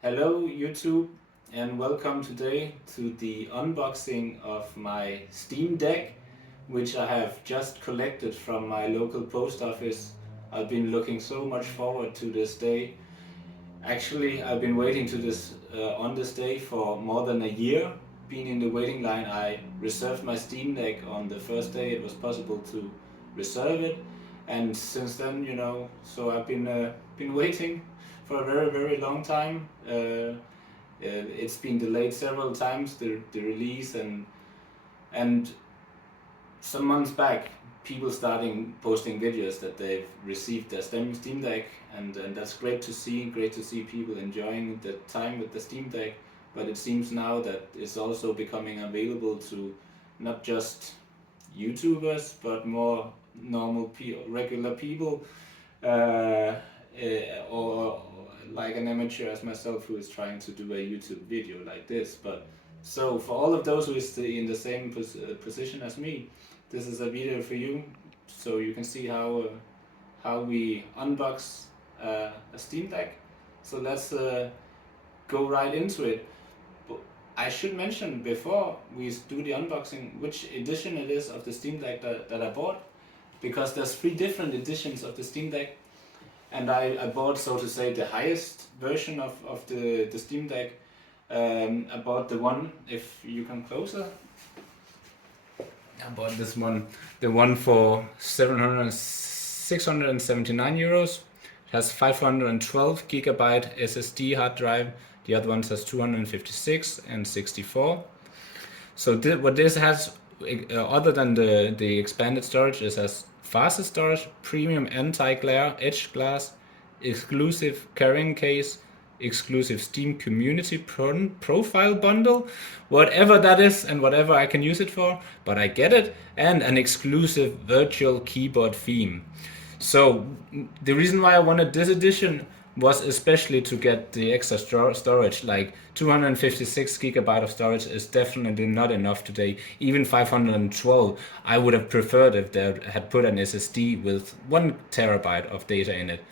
Hello YouTube and welcome today to the unboxing of my Steam Deck, which I have just collected from my local post office. I've been looking so much forward to this day. Actually, I've been waiting to this on this day for more than a year. Being in the waiting line, I reserved my Steam Deck on the first day it was possible to reserve it, and since then, so I've been waiting for a very long time. It's been delayed several times, the release, and some months back, people starting posting videos that they've received their Steam Deck, and that's great to see. Great to see people enjoying the time with the Steam Deck. But it seems now that it's also becoming available to not just YouTubers, but more normal regular people, or like an amateur as myself who is trying to do a YouTube video like this. But so for all of those who is in the same position as me, this is a video for you, so you can see how we unbox a Steam Deck. So let's go right into it. I should mention before we do the unboxing which edition it is of the Steam Deck that I bought, because there's 3 different editions of the Steam Deck, and I bought, so to say, the highest version of the Steam Deck. I bought the one, if you come closer, I bought this one, the one for 679 euros. It has 512 gigabyte SSD hard drive. The other one has 256 and 64. So what this has, other than the expanded storage, is has faster storage, premium anti-glare edge glass, exclusive carrying case, exclusive Steam community profile bundle, whatever that is and whatever I can use it for, but I get it, and an exclusive virtual keyboard theme. So the reason why I wanted this edition was especially to get the extra storage. Like 256 gigabyte of storage is definitely not enough today. Even 512, I would have preferred if they had put an SSD with 1 terabyte of data in it.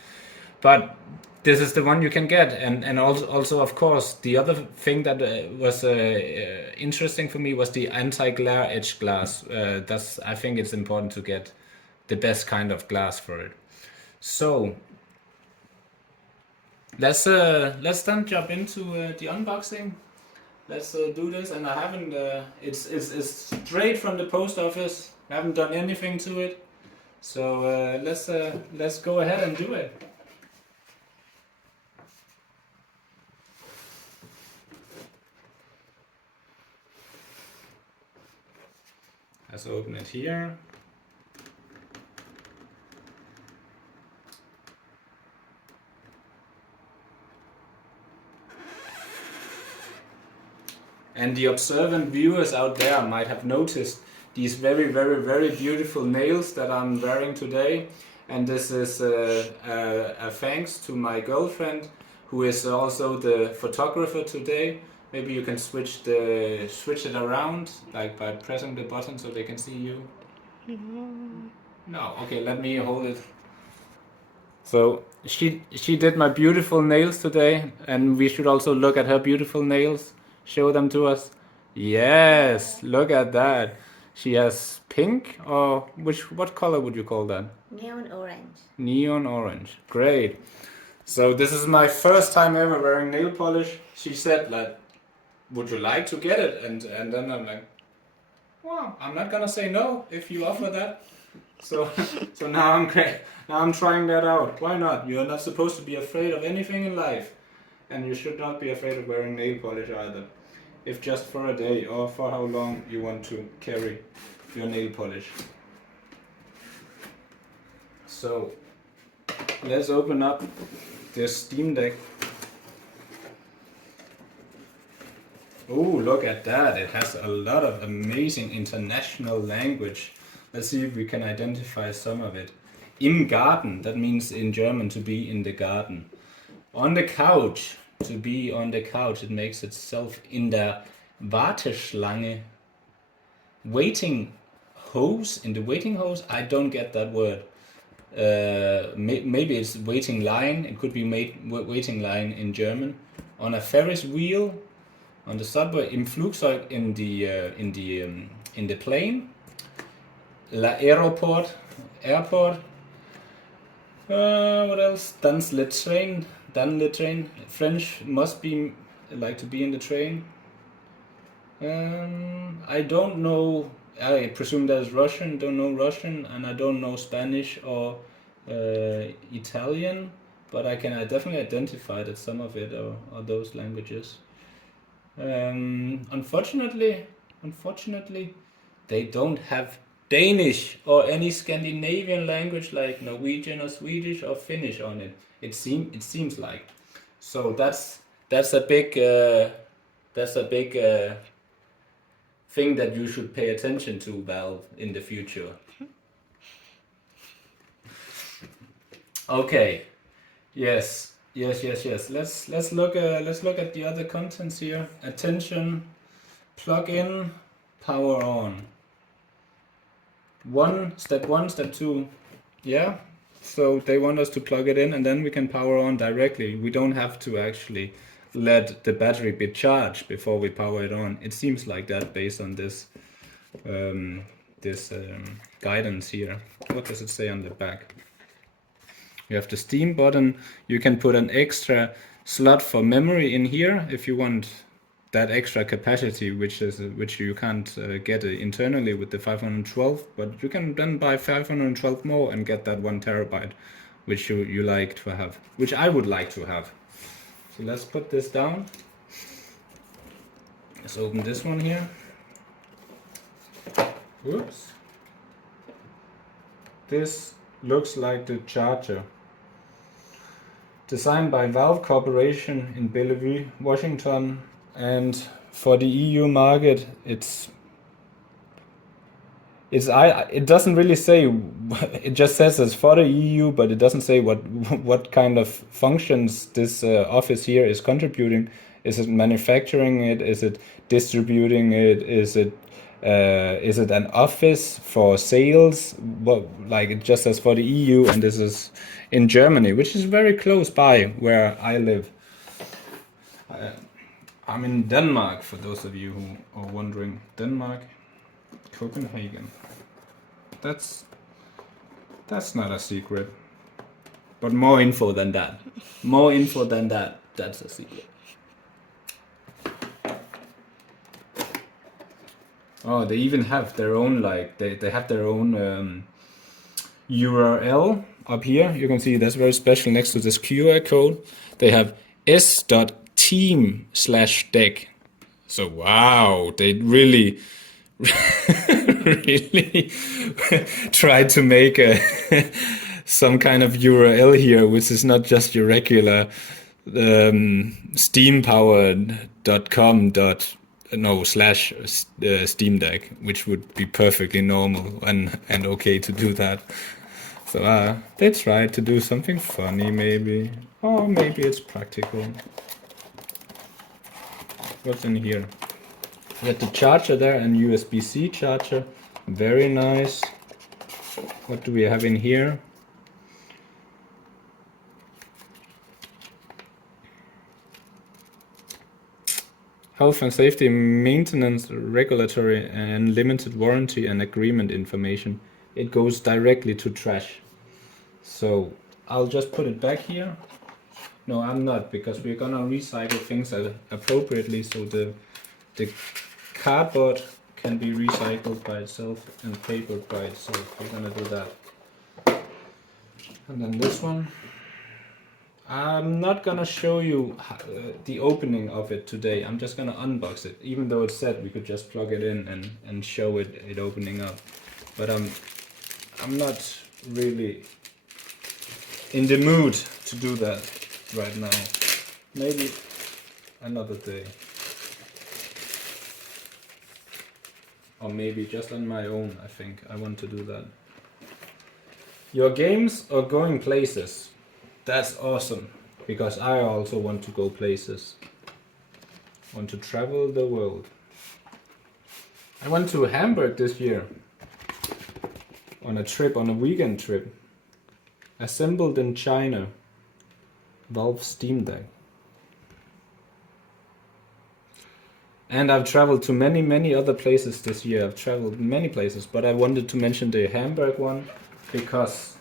But this is the one you can get, and also of course the other thing that was interesting for me was the anti-glare edge glass. That's, I think it's important to get the best kind of glass for it. So let's then jump into the unboxing. Let's do this, and I haven't. It's straight from the post office. I haven't done anything to it, so let's go ahead and do it. Let's open it here. And the observant viewers out there might have noticed these very beautiful nails that I'm wearing today. And this is a thanks to my girlfriend, who is also the photographer today. Maybe you can switch it around, like by pressing the button so they can see you. No, okay, let me hold it. So she did my beautiful nails today, and we should also look at her beautiful nails. Show them to us. Yes, look at that. She has pink, or what color would you call that? Neon orange. Neon orange. Great. So this is my first time ever wearing nail polish. She said, like, would you like to get it? And then I'm like, well, I'm not gonna say no if you offer that. So so now I'm trying that out. Why not? You're not supposed to be afraid of anything in life, and you should not be afraid of wearing nail polish either, if just for a day or for how long you want to carry your nail polish. So let's open up this Steam Deck. Oh, look at that. It has a lot of amazing international language. Let's see if we can identify some of it. Im Garten, that means in German to be in the garden. On the couch, to be on the couch. It makes itself in der Warteschlange. Waiting hose, in the waiting hose? I don't get that word. Maybe it's waiting line. It could be waiting line in German. on a Ferris wheel, on the subway, im Flugzeug, in the plane, airport. What else? Dans le train. French must be like to be in the train. I don't know. I presume that's Russian. Don't know Russian, and I don't know Spanish or Italian. But I can definitely identify that some of it are those languages. Unfortunately, they don't have Danish or any Scandinavian language like Norwegian or Swedish or Finnish on it. It seems like. So that's a big thing that you should pay attention to, Valve, in the future. Okay. Yes. Let's look at the other contents here. Attention, plug in, power on. Step 2. Yeah. So they want us to plug it in, and then we can power on directly. We don't have to actually let the battery be charged before we power it on. It seems like that based on this guidance here. What does it say on the back? You have the Steam button. You can put an extra slot for memory in here if you want that extra capacity, which you can't get internally with the 512. But you can then buy 512 more and get that 1 terabyte, which you like to have, which I would like to have. So let's put this down. Let's open this one here. Oops. This looks like the charger. Designed by Valve Corporation in Bellevue, Washington, and for the EU market, it doesn't really say. It just says it's for the EU, but it doesn't say what kind of functions this office here is contributing. Is it manufacturing it? Is it distributing it? Is it an office for sales? Like it just says for the EU, and this is in Germany, which is very close by where I live. I'm in Denmark, for those of you who are wondering. Denmark, Copenhagen. That's not a secret. But more info than that. That's a secret. Oh, they even have their own, like, they have their own URL up here. You can see that's very special next to this QR code. They have s.team/deck. So wow, they really really tried to make some kind of URL here, which is not just your regular steampowered.com /Steam Deck, which would be perfectly normal and okay to do that. So they tried to do something funny, maybe, or maybe it's practical. What's in here? We got the charger there and USB-C charger. Very nice. What do we have in here? Health and safety, maintenance, regulatory, and limited warranty and agreement information. It goes directly to trash. So I'll just put it back here. No, I'm not, because we're gonna recycle things appropriately, so the cardboard can be recycled by itself and paper by itself. We're gonna do that. And then this one. I'm not gonna show you the opening of it today. I'm just gonna unbox it, even though it said we could just plug it in and show it opening up. But I'm not really in the mood to do that right now. Maybe another day. Or maybe just on my own, I think I want to do that. Your games are going places. That's awesome, because I also want to go places. I want to travel the world. I went to Hamburg this year on a weekend trip. Assembled in China. Valve Steam Deck. And I've traveled to many other places this year. I've traveled many places, but I wanted to mention the Hamburg one because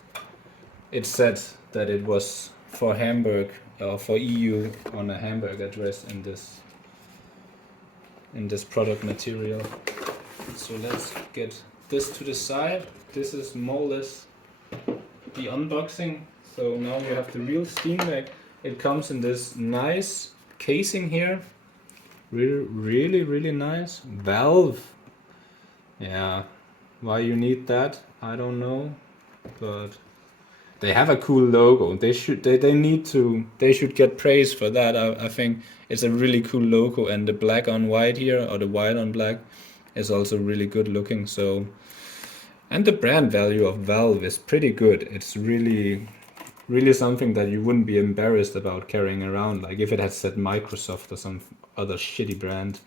it said that it was for Hamburg or for EU on a Hamburg address in this product material. So let's get this to the side. This is more or less the unboxing. So now you have the real Steam Deck. It comes in this nice casing here. Really nice. Valve. Yeah. Why you need that? I don't know. But they have a cool logo. They should get praise for that. I think it's a really cool logo, and the black on white here, or the white on black, is also really good looking. So, and the brand value of Valve is pretty good. It's really something that you wouldn't be embarrassed about carrying around. Like if it had said Microsoft or some other shitty brand,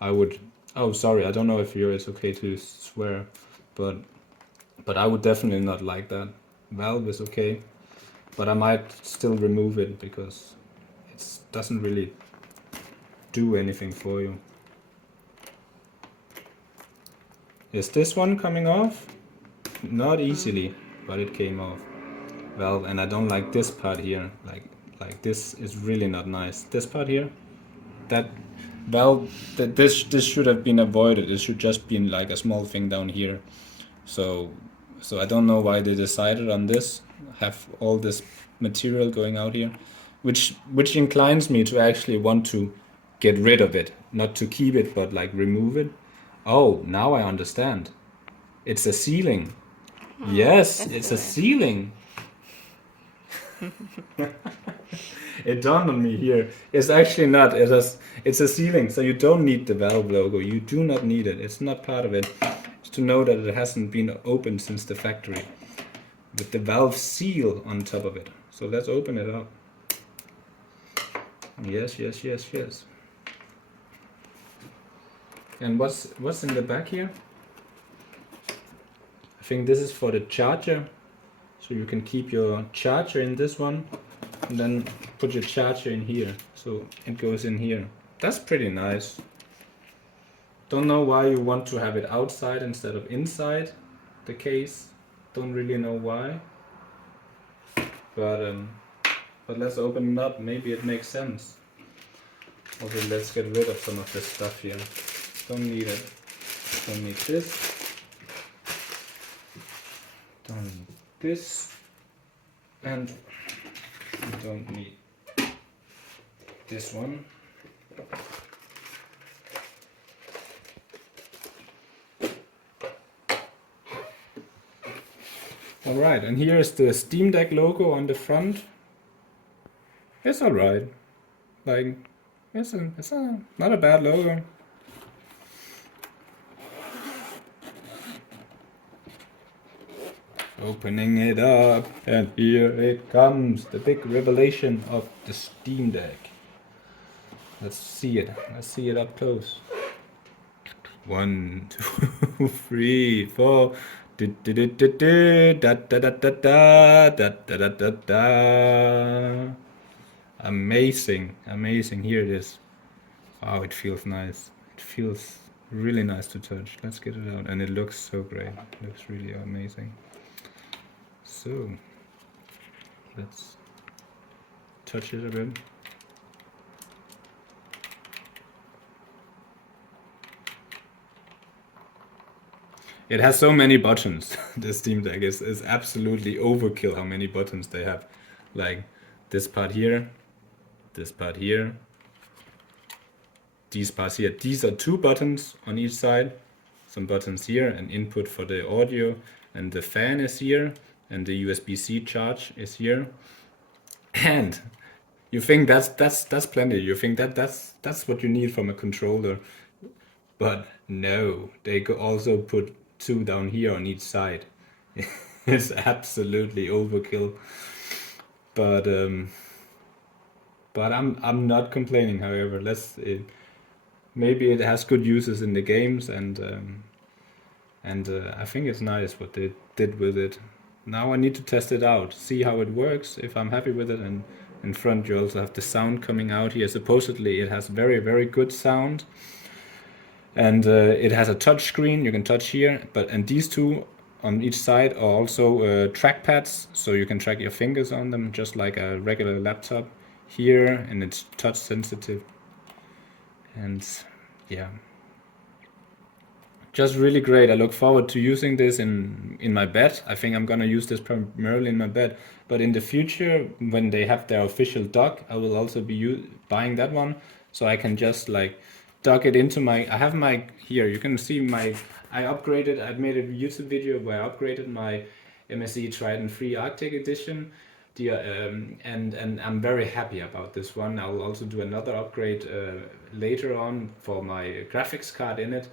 I would. Oh, sorry. I don't know if it's okay to swear, but I would definitely not like that. Valve is okay, but I might still remove it because it doesn't really do anything for you. Is this one coming off? Not easily, but it came off. Valve, and I don't like this part here. Like this is really not nice. This part here, that Valve, that this should have been avoided. It should just be like a small thing down here. So I don't know why they decided on this. Have all this material going out here, which inclines me to actually want to get rid of it, not to keep it, but like remove it. Oh, now I understand. It's a ceiling. Yes, it's a ceiling. It dawned on me here. It's actually not. It's a ceiling, so you don't need the Valve logo. You do not need it. It's not part of it. It's to know that it hasn't been opened since the factory, with the Valve seal on top of it. So let's open it up. Yes. And what's in the back here? I think this is for the charger. So you can keep your charger in this one and then put your charger in here. So it goes in here. That's pretty nice. Don't know why you want to have it outside instead of inside the case. Don't really know why. But let's open it up. Maybe it makes sense. Okay, let's get rid of some of this stuff here. Don't need it. Don't need this. Don't need this. And we don't need this one. Alright, and here is the Steam Deck logo on the front. It's alright. Like, it's not a bad logo. Opening it up, and here it comes, the big revelation of the Steam Deck. Let's see it. Let's see it up close. 1, 2, 3, 4. Amazing, amazing. Here it is. Wow, it feels nice. It feels really nice to touch. Let's get it out, and it looks so great. It looks really amazing. So let's touch it a bit. It has so many buttons. The Steam Deck is absolutely overkill how many buttons they have. Like this part here, this part here, these parts here. These are 2 buttons on each side. Some buttons here, and input for the audio, and the fan is here, and the USB-C charge is here. And you think that's plenty. You think that's what you need from a controller. But no, they could also put 2 down here on each side. It's absolutely overkill. But I'm not complaining. However, maybe it has good uses in the games, and I think it's nice what they did with it. Now I need to test it out, see how it works, if I'm happy with it. And in front you also have the sound coming out here. Supposedly it has very good sound. and it has a touch screen. You can touch here, and these two on each side are also trackpads, so you can track your fingers on them just like a regular laptop here, and it's touch sensitive. And yeah, just really great. I look forward to using this in my bed. I think I'm gonna use this primarily in my bed, but in the future, when they have their official dock, I will also be buying that one, so I can just like dock it into my. I have my here. You can see my. I upgraded. I made a YouTube video where I upgraded my MSE Trident 3 Arctic Edition. And I'm very happy about this one. I will also do another upgrade later on for my graphics card in it.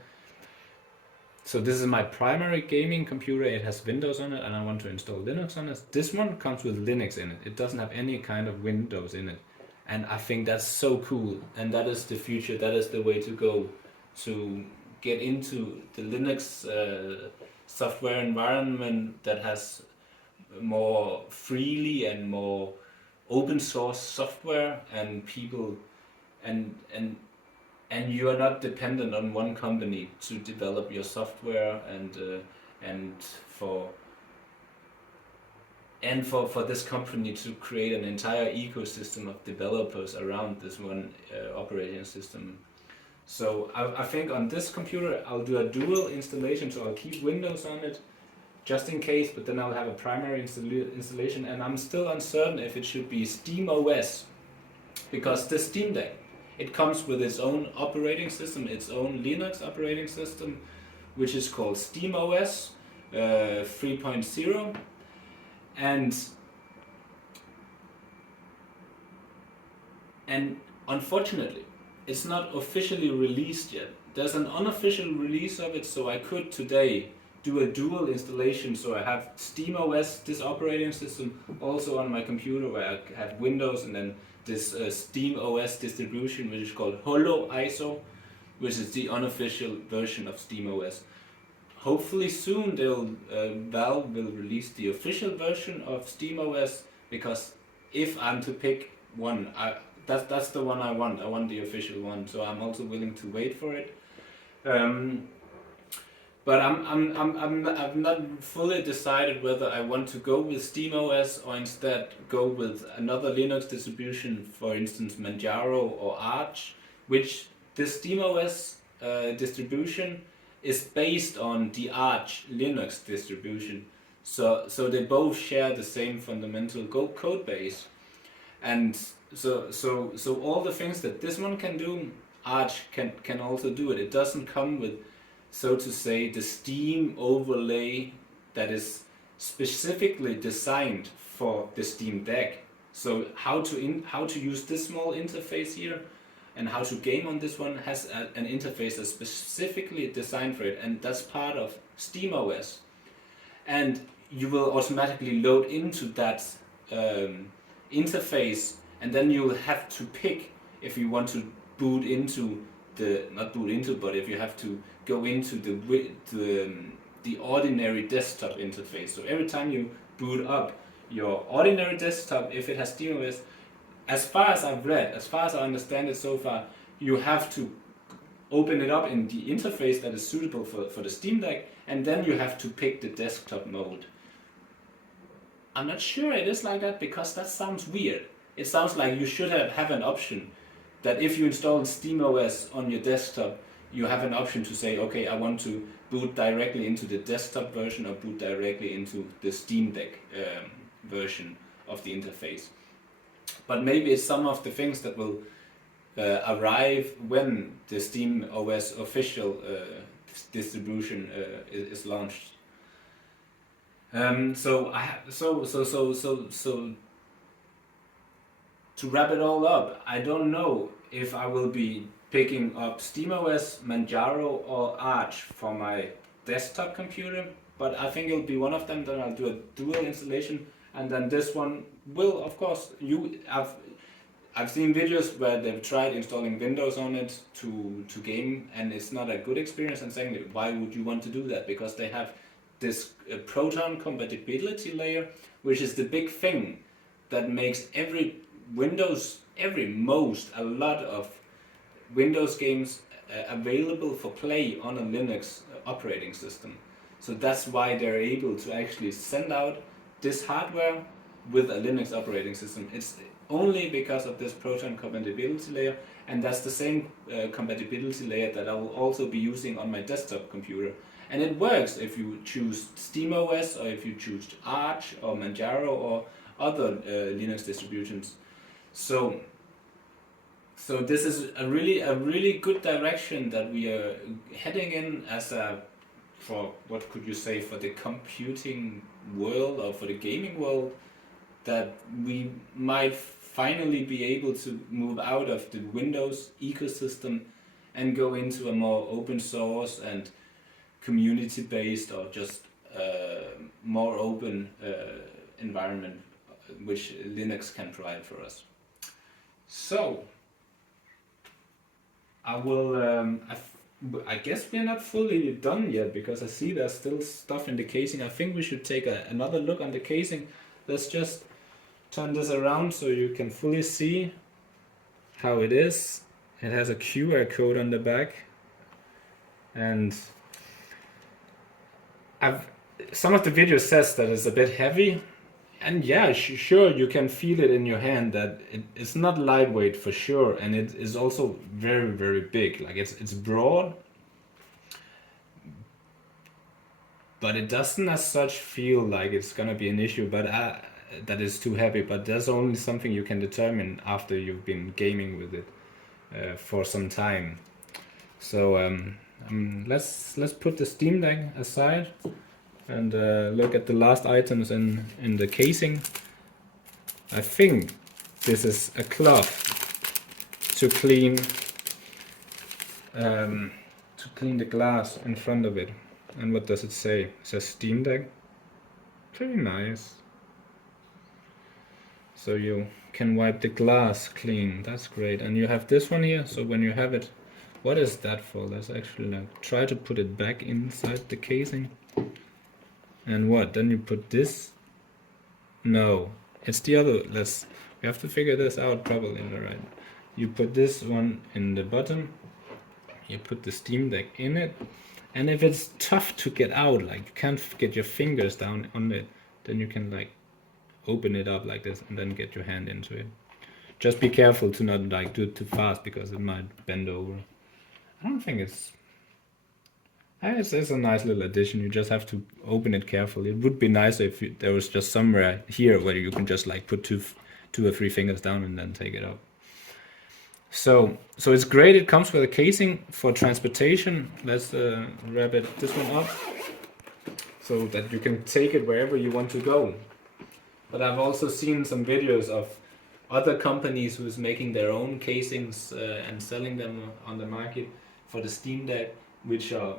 So this is my primary gaming computer. It has Windows on it, and I want to install Linux on it. This one comes with Linux in it. It doesn't have any kind of Windows in it. And I think that's so cool. And that is the future. That is the way to go, to get into the Linux software environment that has more freely and more open source software, and people and and you are not dependent on one company to develop your software, and for for this company to create an entire ecosystem of developers around this one operating system. So I think on this computer I'll do a dual installation, so I'll keep Windows on it just in case, but then I'll have a primary installation, and I'm still uncertain if it should be SteamOS, because the Steam Deck, it comes with its own operating system, its own Linux operating system, which is called SteamOS 3.0, and unfortunately, it's not officially released yet. There's an unofficial release of it, so I could today do a dual installation, so I have SteamOS, this operating system, also on my computer where I have Windows, and then this SteamOS distribution, which is called Holo ISO, which is the unofficial version of SteamOS. Hopefully soon Valve will release the official version of SteamOS, because if I'm to pick one, that's the one I want. I want the official one, so I'm also willing to wait for it. But I've not fully decided whether I want to go with SteamOS or instead go with another Linux distribution, for instance Manjaro or Arch, which the SteamOS distribution is based on the Arch Linux distribution. So they both share the same fundamental code base, and so all the things that this one can do, Arch can also do it. It doesn't come with, so to say, the Steam overlay that is specifically designed for the Steam Deck. So how to use this small interface here and how to game on this one has an interface that's specifically designed for it, and that's part of SteamOS. And you will automatically load into that interface, and then you'll have to pick if you want to boot into not boot into, but if you have to go into the ordinary desktop interface. So every time you boot up your ordinary desktop, if it has SteamOS, as far as I've read, as far as I understand it so far, you have to open it up in the interface that is suitable for the Steam Deck, and then you have to pick the desktop mode. I'm not sure it is like that, because that sounds weird. It sounds like you should have an option that if you install SteamOS on your desktop, you have an option to say, okay, I want to boot directly into the desktop version or boot directly into the Steam Deck version of the interface. But maybe it's some of the things that will arrive when the SteamOS official distribution is launched. So to wrap it all up, I don't know if I will be picking up SteamOS, Manjaro or Arch for my desktop computer, but I think it'll be one of them. Then I'll do a dual installation, and then this one will, of course, I've seen videos where they've tried installing Windows on it to game, and it's not a good experience. And secondly, why would you want to do that? Because they have this Proton compatibility layer, which is the big thing that makes a lot of Windows games available for play on a Linux operating system. So that's why they're able to actually send out this hardware with a Linux operating system. It's only because of this Proton compatibility layer, and that's the same compatibility layer that I will also be using on my desktop computer. And it works if you choose SteamOS, or if you choose Arch or Manjaro or other Linux distributions. So this is a really good direction that we are heading in as a, for what could you say, for the computing world or for the gaming world, that we might finally be able to move out of the Windows ecosystem and go into a more open source and community based, or just more open environment which Linux can provide for us. So I will I guess we're not fully done yet, because I see there's still stuff in the casing. I think we should take another look on the casing. Let's just turn this around so you can fully see how it is. It has a QR code on the back, and some of the video says that it's a bit heavy, and yeah, sure, you can feel it in your hand that it's not lightweight for sure, and it is also very big. Like it's broad, but it doesn't as such feel like it's gonna be an issue, but that is too heavy. But that's only something you can determine after you've been gaming with it for some time. So let's put the Steam Deck aside and look at the last items in the casing. I think this is a cloth to clean the glass in front of it. And what does it say? It says Steam Deck. Pretty nice. So you can wipe the glass clean. That's great. And you have this one here, so when you have it, what is that for? Let's actually like try to put it back inside the casing. And what? Then you put this? No, it's the other. We have to figure this out properly, right? You put this one in the bottom. You put the Steam Deck in it. And if it's tough to get out, like you can't get your fingers down on it, then you can like open it up like this and then get your hand into it. Just be careful to not like do it too fast, because it might bend over. I don't think it's a nice little addition. You just have to open it carefully. It would be nice if there was just somewhere here where you can just like put two or three fingers down and then take it up. So it's great. It comes with a casing for transportation. Let's wrap this one up so that you can take it wherever you want to go. But I've also seen some videos of other companies who's making their own casings and selling them on the market for the Steam Deck, which are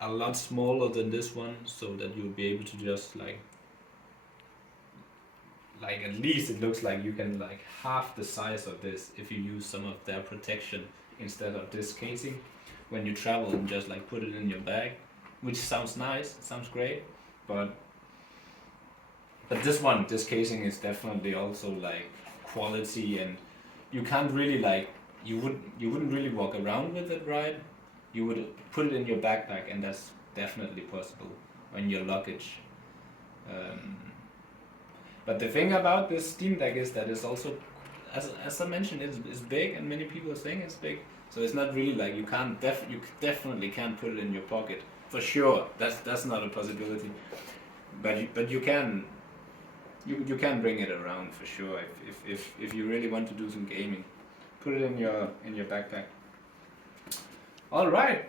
a lot smaller than this one, so that you'll be able to just like at least it looks like you can like half the size of this if you use some of their protection instead of this casing when you travel, and just like put it in your bag, which sounds nice, it sounds great, but this casing is definitely also like quality, and you can't really like you wouldn't really walk around with it, right? You would put it in your backpack, and that's definitely possible, or in your luggage. But the thing about this Steam Deck is that it's also, as I mentioned, it's big, and many people are saying it's big. So it's not really like you definitely can't put it in your pocket for sure. That's not a possibility. But you can bring it around for sure if you really want to do some gaming. Put it in your backpack. All right.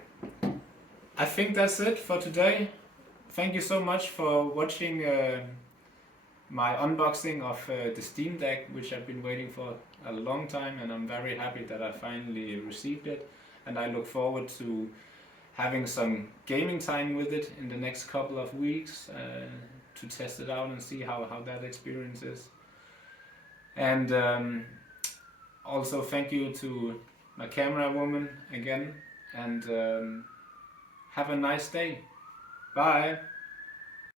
I think that's it for today. Thank you so much for watching my unboxing of the Steam Deck, which I've been waiting for a long time, and I'm very happy that I finally received it, and I look forward to having some gaming time with it in the next couple of weeks to test it out and see how that experience is. And also thank you to my camera woman again, and have a nice day. Bye.